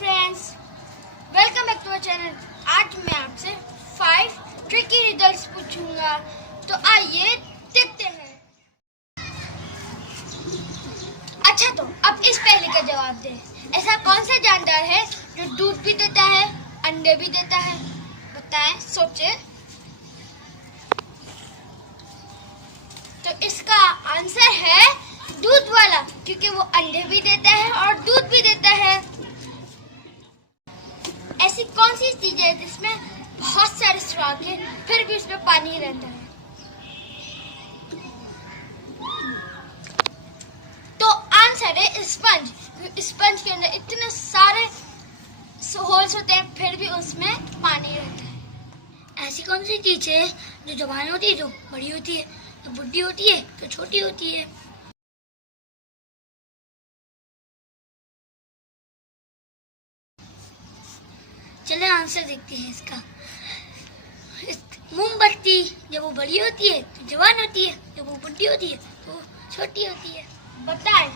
Friends, welcome back to our channel. आज मैं आपसे 5 ट्रिकी रिडल्स पूछूंगा, तो आइए देखते हैं। अच्छा, तो अब इस पहले का जवाब दें। ऐसा कौन सा जानवर है जो दूध भी देता है, अंडे भी देता है? बताएं, सोचें। तो इसका आंसर है दूध वाला, क्योंकि वो अंडे भी देता है और दूध भी देता है। ऐसी कौन सी चीज है जिसमें बहुत सारे सुराख है फिर भी उसमें पानी रहता है? तो आंसर है स्पंज। स्पंज के अंदर इतने सारे होल्स होते हैं फिर भी उसमें पानी रहता है। ऐसी कौन सी चीज है जो जवान होती है, जो बड़ी होती है, जो बुढ़ी होती है, जो छोटी होती है? चले आंसर देखते हैं इसका। मोमबत्ती। जब वो बड़ी होती है तो जवान होती है, जब वो बुढ़ी होती है तो वो छोटी होती है। बताएं,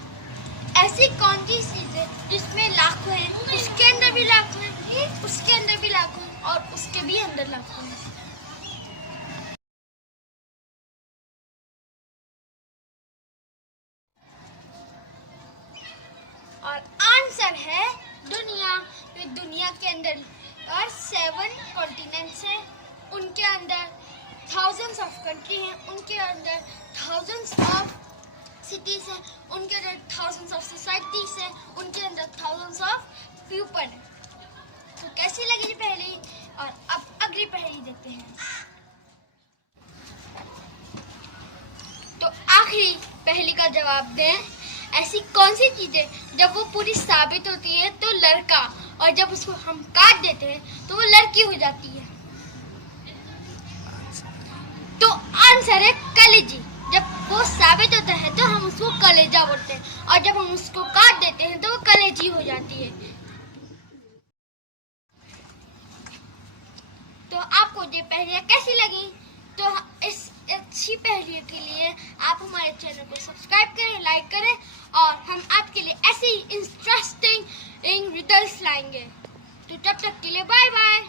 ऐसी कौन सी चीज है जिसमें लाखों हैं, उसके अंदर भी लाखों हैं, उसके अंदर भी लाखों हैं और उसके भी अंदर लाखों हैं? और आंसर है दुनिया। ये दुनिया के अंदर और 7 कॉन्टिनेंट्स हैं, उनके अंदर थाउजेंड्स ऑफ कंट्री हैं, उनके अंदर थाउजेंड्स ऑफ सिटीज हैं, उनके अंदर थाउजेंड्स ऑफ सोसाइटीज हैं, उनके अंदर थाउजेंड्स ऑफ पीपल हैं। तो कैसी लगी ये पहली? और अब अगली पहेली देखते हैं। तो आखिरी पहेली का जवाब दें। ऐसी कौन सी चीज है जब वो पूरी साबित होती है तो लड़का, और जब उसको हम काट देते हैं तो वो लड़की हो जाती है? तो आंसर है कलेजी। जब वो साबित होता है तो हम उसको कलेजा बोलते हैं, और जब हम उसको काट देते हैं तो वो कलेजी हो जाती है। तो आपको ये पहेलियाँ कैसी लगी? तो इस अच्छी पहेलियों के लिए आप हमारे चैनल को सब्सक्राइब करें, लाइक करें, और हम आपके लिए ऐसी इंटरेस्टिंग रिडल्स लाएंगे। तो तब तक के लिए बाय बाय।